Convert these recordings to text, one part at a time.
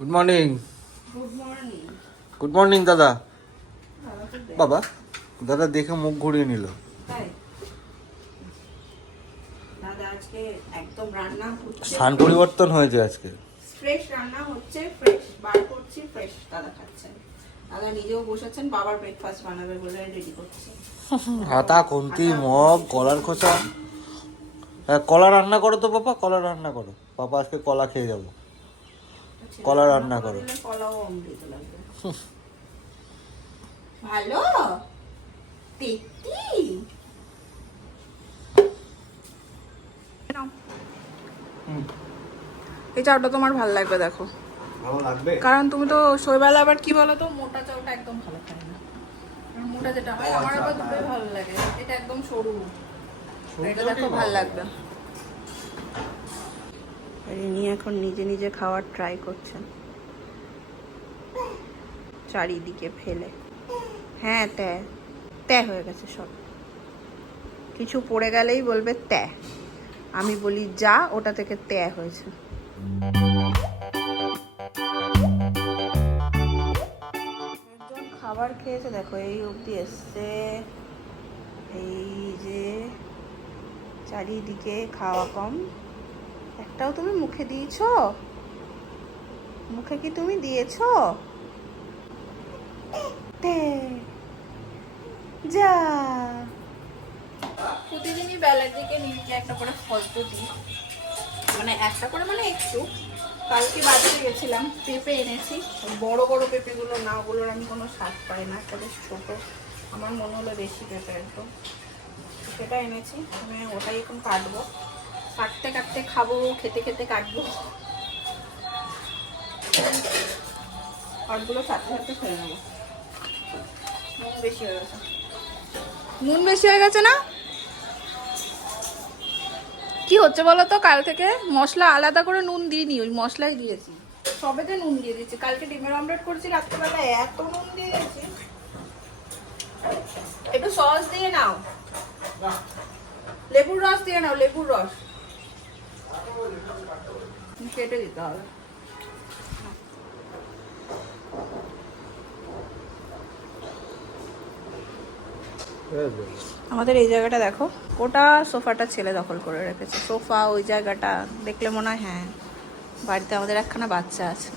Good morning. Good morning. Good morning দাদা। বাবা, দাদা দেখে মুখ ঘুরিয়ে নিল। তাই দাদা আজকে একদম রান্না হচ্ছে, স্থান পরিবর্তন হয়েছে আজকে। ফ্রেশ রান্না হচ্ছে, ফ্রেশ বার করছি, ফ্রেশ দাদা খাচ্ছেন। দাদা নিজেও বসেছেন, বাবার ব্রেকফাস্ট বানাবে বলে রেডি করছে। হাতা খুন্তি মগ কলার খোসা। হ্যাঁ, কলা রান্না করো তো পাপা, কলা রান্না করো। পাপা আজকে কলা খেয়ে যাবো। কলা রান্না করো। কলাও অমৃত লাগবে। ভালো টেস্টি। এই চাউটা তোমার ভালো লাগবে, দেখো ভালো লাগবে কারণ তুমি তো শৈবাল আবার কি বলো তো, মোটা চাউটা একদম ভালো খায় না। মোটা যেটা হয় আমার আবার দুটোই ভালো লাগে, এটা একদম সরু, এটা দেখো ভালো লাগবে। রিনি এখন নিজে নিজে খাওয়ার ট্রাই করছেন, চারিদিকে ফেলে। হ্যাঁ ত্যাঁ ত্যাঁ হয়ে গেছে সব, কিছু পড়ে গেলেই বলবে ত্যাঁ, আমি বলি যা, ওটা থেকে ত্যাঁ হয়েছে। একজন খাবার খেয়েছে দেখো, এই অবধি এসছে, এই যে চারিদিকে খাওয়া কম। একটাও তুমি মুখে দিয়েছো? মুখে কি তুমি দিয়েছো? যা, প্রতিদিনই বেলার দিকে নিচে একটা করে ফল তো দিই, মানে একটা করে, মানে একটু। কালকে বাজারে গেছিলাম, পেঁপে এনেছি, বড় বড় পেঁপেগুলো না, ওগুলোর আমি কোনো স্বাদ পাই না, একটা বেশ ছোটো, আমার মনে হলো বেশি পেঁপে একদম, সেটা এনেছি। আমি ওটাই এখন কাটবো, কাটতে কাটতে খাবো, খেতে খেতে কাটবো, ফলগুলো সাথে সাথে খেয়ে নেবো। নুন বেশি হয়ে গেছে, নুন বেশি হয়ে গেছে না? কি হচ্ছে বলো তো, কাল থেকে মশলা আলাদা করে নুন দিইনি, ওই মশলাই দিয়েছি, সবেতে নুন দিয়ে দিচ্ছি। কালকে ডিমের অমলেট করেছি রাত্রেবেলায়, এত নুন দিয়ে দিয়েছি। একটু সস দিয়ে নাও, লেবুর রস দিয়ে নাও, লেবুর রস কেটে দিতে হবে। আমাদের এই জায়গাটা দেখো, ওটা সোফাটা ছেলে দখল করে রেখেছে, সোফা ওই জায়গাটা দেখলে মনে হয় হ্যাঁ বাড়িতে আমাদের একখানা বাচ্চা আছে।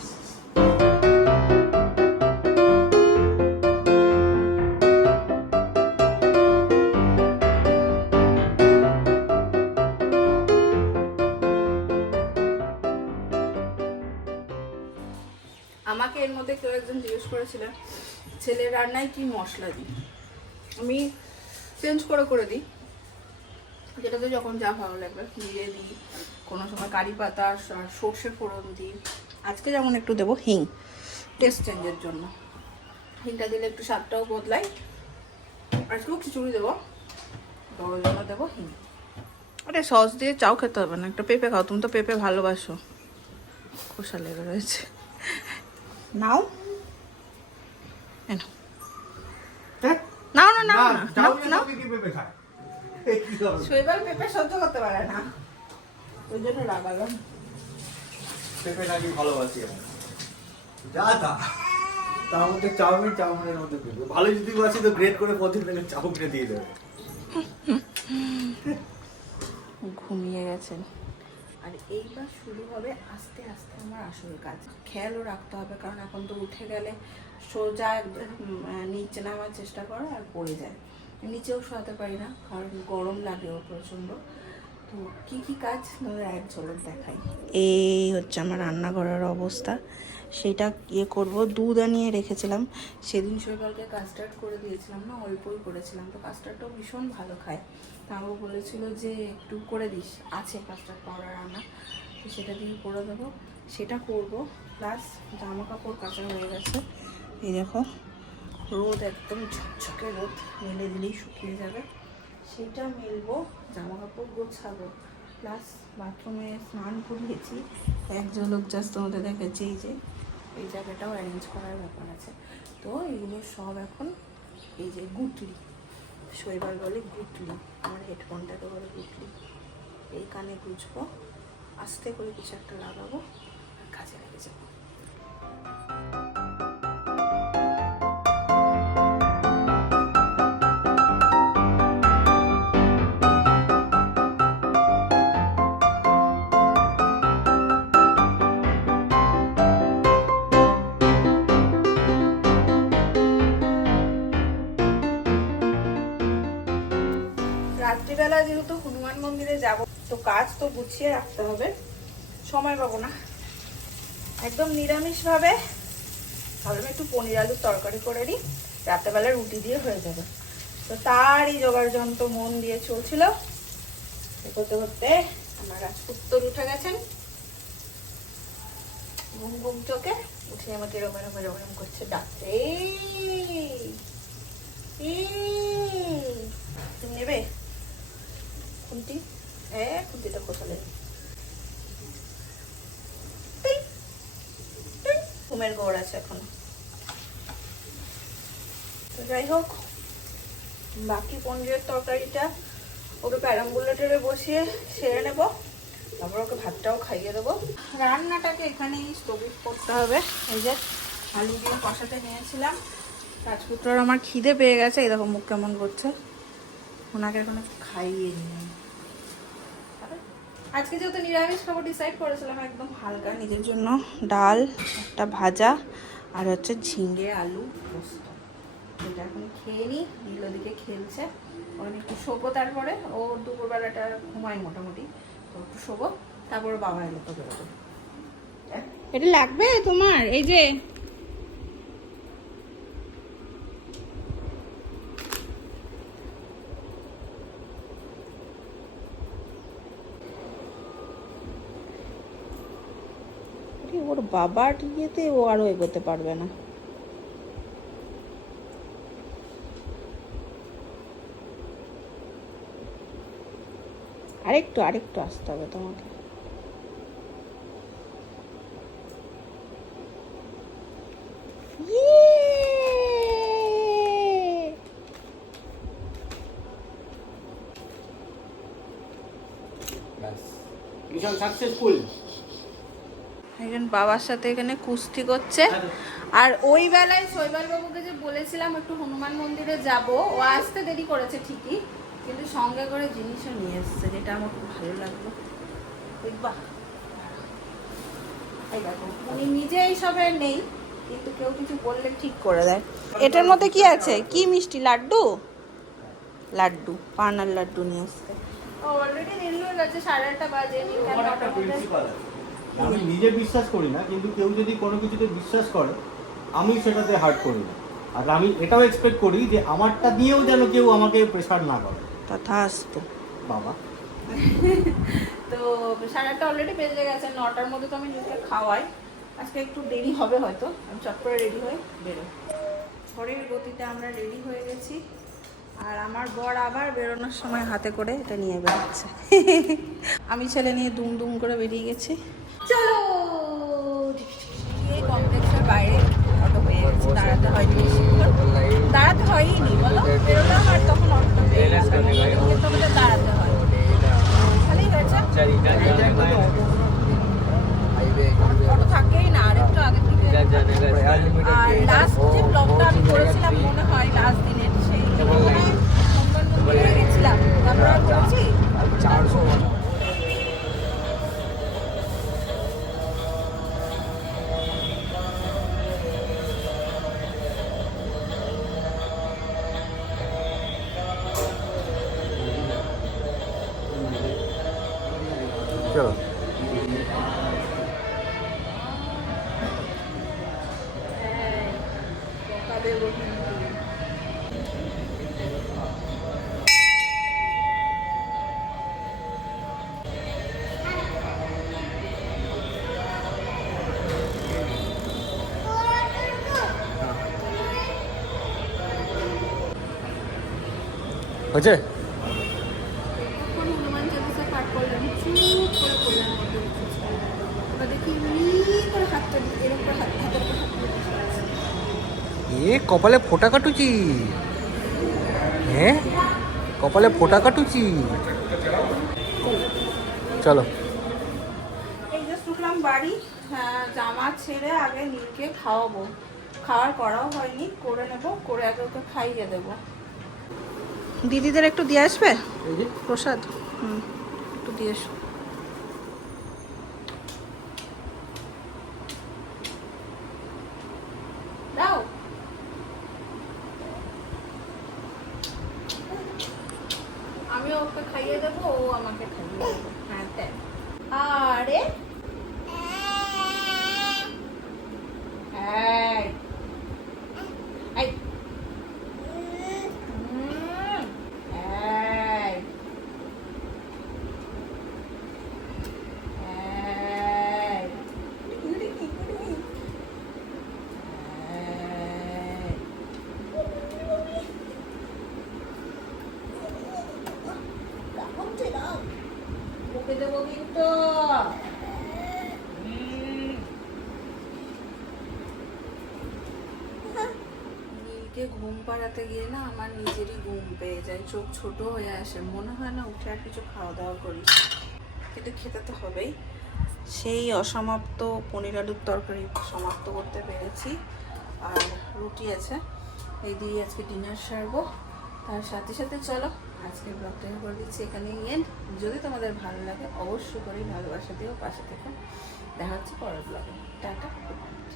আমাকে এর মধ্যে কেউ একজন জিজ্ঞেস করেছিলেন ছেলের রান্নায় কি মশলা দিই, আমি চেঞ্জ করে করে দিই, যেটাতে যখন যা ভালো লাগবে দিয়ে দিই। কোনো সময় কারি পাতা সর্ষে ফোড়ন দিই, আজকে যেমন একটু দেবো হিং, টেস্ট চেঞ্জের জন্য। হিংটা দিলে একটু স্বাদটাও বদলায়। আজকেও খিচুড়ি দেবো, বড় জন্য দেবো হিং। আরে সস দিয়ে চাও খেতে হবে না, একটা পেঁপে খাও, তুমি তো পেঁপে ভালোবাসো। খোসা লেগে রয়েছে, নাও নাও না নাও না, শৈবাল পেঁপে সহ্য করতে পারে না, ওই জন্য লাগালাম। পেঁপে নাকি ভালোবাসি যা তা, তার মধ্যে চাউমিনের মধ্যে পেঁপে ভালো যদি বাসি তো গ্রেট করে প্রতিদিন চাউমিনে দিয়ে দেবে। ঘুমিয়ে গেছেন, আর এইবার শুরু হবে আস্তে আস্তে আমার আসল কাজ। খেয়ালও রাখতে হবে, কারণ এখন তো উঠে গেলে সোজা নিচে নামার চেষ্টা করো আর পড়ে যায়, নিচেও শোয়াতে পারি না কারণ গরম লাগেও প্রচণ্ড। তো কী কী কাজ ধরে এক ঝলক দেখাই। এই হচ্ছে আমার রান্নাঘরের অবস্থা, সেটা ইয়ে করবো। দুধ আনিয়ে রেখেছিলাম, সেদিন শৈবালকে কাস্টার্ড করে দিয়েছিলাম না, অল্পই করেছিলাম, তো কাস্টার্ডটাও ভীষণ ভালো খায়। তাও বলেছিল যে একটু করে দিস, আছে কাস্টার্ড পাউডার আনা, তো সেটা দিয়ে করে দেবো, সেটা করবো। প্লাস জামা কাপড় কাচা হয়ে গেছে, এই দেখো রোদ একদম ঝকঝকে রোদ, মেলে দিলেই শুকিয়ে যাবে, সেটা মেলবো, জামা কাপড় গোছাবো। প্লাস বাথরুমে স্নান করিয়েছি, এক ঝলক জাস্ট তোমাদের দেখাচ্ছি, এই যে এই জায়গাটাও অ্যারেঞ্জ করার ব্যাপার আছে। তো এগুলো সব এখন, এই যে গুটলি, শৈবাল বলে গুটলি, আমার হেডফোনটাকে বলে গুটলি, এই কানে গুছবো, আস্তে করে কিছু একটা লাগাবো আর কাজে লেগে যাবো। রাত্রিবেলা যেহেতু হনুমান মন্দিরে যাব, তো কাজ তো গুছিয়ে রাখতে হবে, সময় পাবো না। একদম নিরামিষভাবে ভাবলাম একটু পনির আলুর তরকারি করে নিই, রাত্রেবেলা রুটি দিয়ে হয়ে যাবে। তো তারই জোগাড় যন্ত্র মন দিয়ে চলছিল। করতে করতে আমার রাজপুত্তর উঠে গেছেন ঘুম ঘুম চোখে, উঠে আমাকে এরম এরম এরম এরম করছে, ডাকছে, তুমি নেবে খুন্তি? হ্যাঁ, খুন্তিটা কোথায়? ঘুমের গড় আছে এখনো। তো যাই হোক, বাকি পনিরের তরকারিটা ওকে প্যারাম্বুলেটারে বসিয়ে সেরে নেব, তারপর ওকে ভাতটাও খাইয়ে দেবো। রান্নাটাকে এখানেই স্থগিত করতে হবে। এই যে আলু দিয়ে কষাতে নিয়েছিলাম, রাজপুত্রর আমার খিদে পেয়ে গেছে, এরকম মুখ কেমন করছে, ওনাকে এখন একটু খাইয়ে নিই। আজকে যেহেতু নিরামিষ খাবো ডিসাইড করেছিলাম, একদম হালকা নিজের জন্য ডাল, একটা ভাজা আর হচ্ছে ঝিঙে আলু পোস্ত। এটা এখন খেয়ে নিই, নীল ওদিকে খেলছে, ওর একটু শোবো, তারপরে ও দুপুরবেলাটা ঘুমাই মোটামুটি, তো একটু শোবো, তারপরে বাবা এলে তো বেরোবো। এটা লাগবে তোমার? এই যে ওর বাবার ইয়েতে ও আরো এগোতে পারবে না। আরেকটু আরেকটু আসতে হবে তোমাকে। Mission successful. একজন বাবার সাথে এখানে কুস্তি করছে, আর ওই বেলায় শৈবাল বাবুকে যে বলেছিলাম একটু হনুমান মন্দিরে যাব, ও আসতে দেরি করেছে ঠিকই, কিন্তু সঙ্গে করে জিনিসও নিয়ে এসছে, যেটা আমার খুব ভালো লাগলো। বাহ, এই দেখো, উনি নিজে এইসবে নেই, কিন্তু কেউ কিছু বললে ঠিক করে দেয়। এটার মধ্যে কি আছে? কি মিষ্টি? লাড্ডু? লাড্ডু, পানার লাড্ডু নিয়ে এসছে। অলরেডি দেরি হয়ে গেছে, 8:30 বাজে। আমি নিজে বিশ্বাস করি না, কিন্তু কেউ যদি কোনো কিছুতে বিশ্বাস করে আমি সেটাতে হার্ট করি না। আর আমি এটাও এক্সপেক্ট করি যে আমারটা দিয়েও যেন কেউ আমাকে প্রেশার না করে। তথাস্তু বাবা। তো 8:30 অলরেডি বেজে গেছে, 9টার মধ্যে তো আমি নিজেকে খাওয়াই। আজকে একটু দেরি হবে হয়তো, আমি চট করে রেডি হয়ে বেরো। ঘরের গতিতে আমরা রেডি হয়ে গেছি, আর আমার বর আবার বেরোনোর সময় হাতে করে এটা নিয়ে বেরোচ্ছে। আমি ছেলে নিয়ে দুম দুম করে বেরিয়ে গেছি। চলো, এই কমপ্লেক্সের বাইরে অটো পেয়ে গেছি, দাঁড়াতে হয়নি, দাঁড়াতে হয়নি বলো, বেরোলাম আর তখন অটোটা পেয়ে গেছে, দাঁড়াতে হয়, ভালোই হয়েছে। অটো থাকেই না, আর একটু আগে থেকে। আর লাস্ট যে ব্লগটা আমি করেছিলাম মনে হয় লাস্ট দিনের, সেই হনুমান মন্দিরে গেছিলাম, তারপর আর করেছি। চলো। হচ্ছে হনুমান চালিসা পাঠ করলেন, চুপ করে করলেন, ওটা দেখি করে হাতটা এরকম করে হাতের উপর হাত দিয়ে বসে আছে। এ কপালে ফোঁটা কাটুচি, হ্যাঁ কপালে ফোঁটা কাটুচি। চলো। এই যে শুনলাম বাড়ি, হ্যাঁ, জামা ছেড়ে আগে নীলকে খাওয়াবো, খাওয়ার করাও হয়নি, করে নেবো, করে আগে ওকে খাইয়ে দেবো। দিদিদের একটু দিয়ে আসবে প্রসাদ, একটু দিয়ে এসো। দাও, আমি ওকে খাইয়ে দেবো, ও আমাকে খাইয়ে দেবে। হ্যাঁ দেখ, আরে এই, এই, এই, মুখে দেবো কিন্তু। নীলকে ঘুম পাড়াতে গিয়ে না আমার নিজেরই ঘুম পেয়ে যায়, চোখ ছোট হয়ে আসে, মনে হয় না উঠে আর কিছু খাওয়া দাওয়া করি, কিন্তু খেতে তো হবেই। সেই অসমাপ্ত পনির আলুর তরকারি সমাপ্ত করতে পেরেছি, আর রুটি আছে, এই দিয়ে আজকে ডিনার সারবো। তার সাথে সাথে চলো আজকের ব্লগটা করে দিচ্ছি এখানেই এন্ড। যদি তোমাদের ভালো লাগে অবশ্যই করে ভালোবাসা দিও, পাশে থেকো। দেখা হচ্ছে পরের ব্লগে। Tata, good night.